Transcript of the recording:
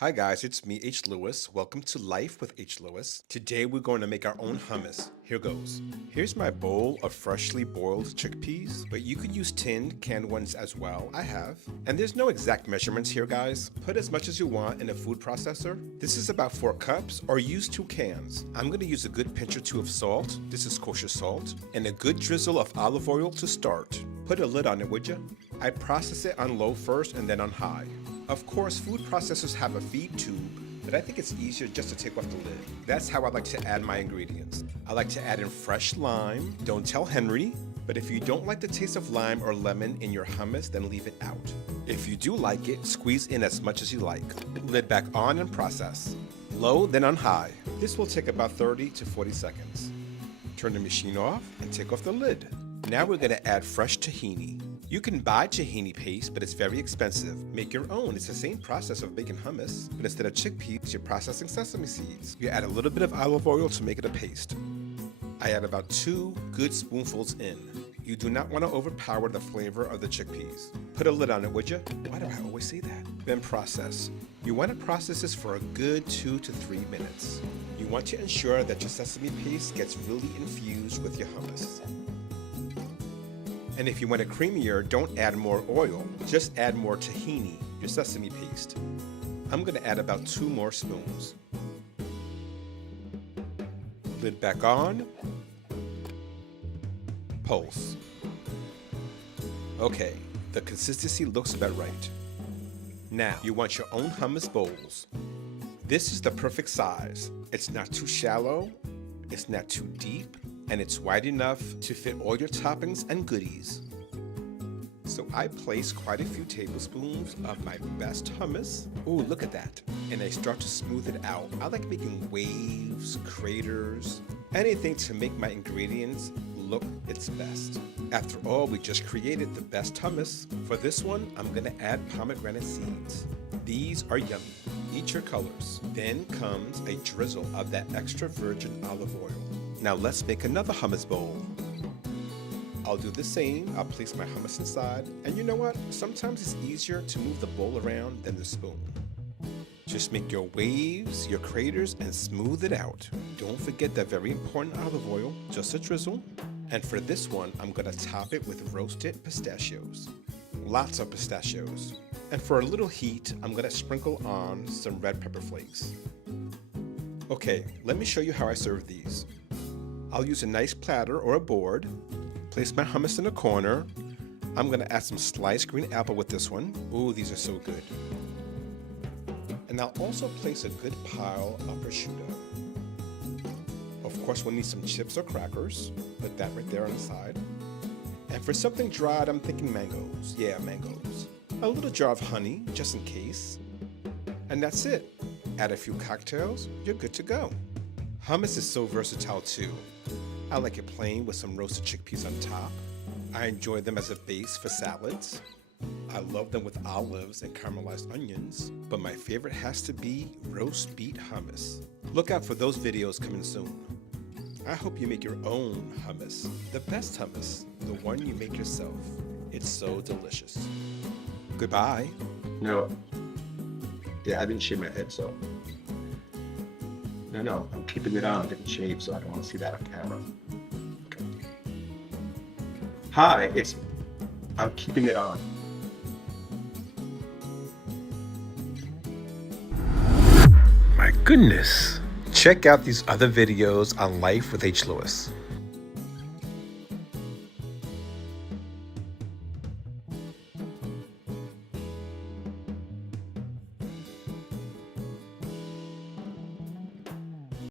Hi guys, it's me, H. Lewis. Welcome to Life with H. Lewis. Today we're going to make our own hummus. Here goes. Here's my bowl of freshly boiled chickpeas, but you could use tinned, canned ones as well. I have. And there's no exact measurements here, guys. Put as much as you want in a food processor. This is about 4 cups, or use 2 cans. I'm going to use a good pinch or 2 of salt. This is kosher salt. And a good drizzle of olive oil to start. Put a lid on it, would you? I process it on low first and then on high. Of course, food processors have a feed tube, but I think it's easier just to take off the lid. That's how I like to add my ingredients. I like to add in fresh lime. Don't tell Henry, but if you don't like the taste of lime or lemon in your hummus, then leave it out. If you do like it, squeeze in as much as you like. Lid back on and process. Low, then on high. This will take about 30 to 40 seconds. Turn the machine off and take off the lid. Now we're going to add fresh tahini. You can buy tahini paste, but it's very expensive. Make your own. It's the same process of making hummus, but instead of chickpeas, you're processing sesame seeds. You add a little bit of olive oil to make it a paste. I add about 2 good spoonfuls in. You do not want to overpower the flavor of the chickpeas. Put a lid on it, would you? Why do I always say that? Then process. You want to process this for a good 2 to 3 minutes. You want to ensure that your sesame paste gets really infused with your hummus. And if you want it creamier, don't add more oil. Just add more tahini, your sesame paste. I'm going to add about 2 more spoons. Lid back on. Pulse. Okay, the consistency looks about right. Now, you want your own hummus bowls. This is the perfect size. It's not too shallow, it's not too deep, and it's wide enough to fit all your toppings and goodies. So I place quite a few tablespoons of my best hummus. Ooh, look at that. And I start to smooth it out. I like making waves, craters, anything to make my ingredients look its best. After all, we just created the best hummus. For this one, I'm gonna add pomegranate seeds. These are yummy. Eat your colors. Then comes a drizzle of that extra virgin olive oil. Now let's make another hummus bowl. I'll do the same. I'll place my hummus inside. And you know what? Sometimes it's easier to move the bowl around than the spoon. Just make your waves, your craters, and smooth it out. Don't forget that very important olive oil, just a drizzle. And for this one, I'm gonna top it with roasted pistachios. Lots of pistachios. And for a little heat, I'm gonna sprinkle on some red pepper flakes. Okay, let me show you how I serve these. I'll use a nice platter or a board. Place my hummus in a corner. I'm gonna add some sliced green apple with this one. Ooh, these are so good. And I'll also place a good pile of prosciutto. Of course, we'll need some chips or crackers. Put that right there on the side. And for something dried, I'm thinking mangoes. Yeah, mangoes. A little jar of honey, just in case. And that's it. Add a few cocktails, you're good to go. Hummus is so versatile too. I like it plain with some roasted chickpeas on top. I enjoy them as a base for salads. I love them with olives and caramelized onions, but my favorite has to be roast beet hummus. Look out for those videos coming soon. I hope you make your own hummus, the best hummus, the one you make yourself. It's so delicious. Goodbye. No. Yeah, I didn't shave my head, so. No, I'm keeping it on. I didn't shave, so I don't want to see that on camera. Okay. Hi, I'm keeping it on. My goodness. Check out these other videos on Life with H. Lewis.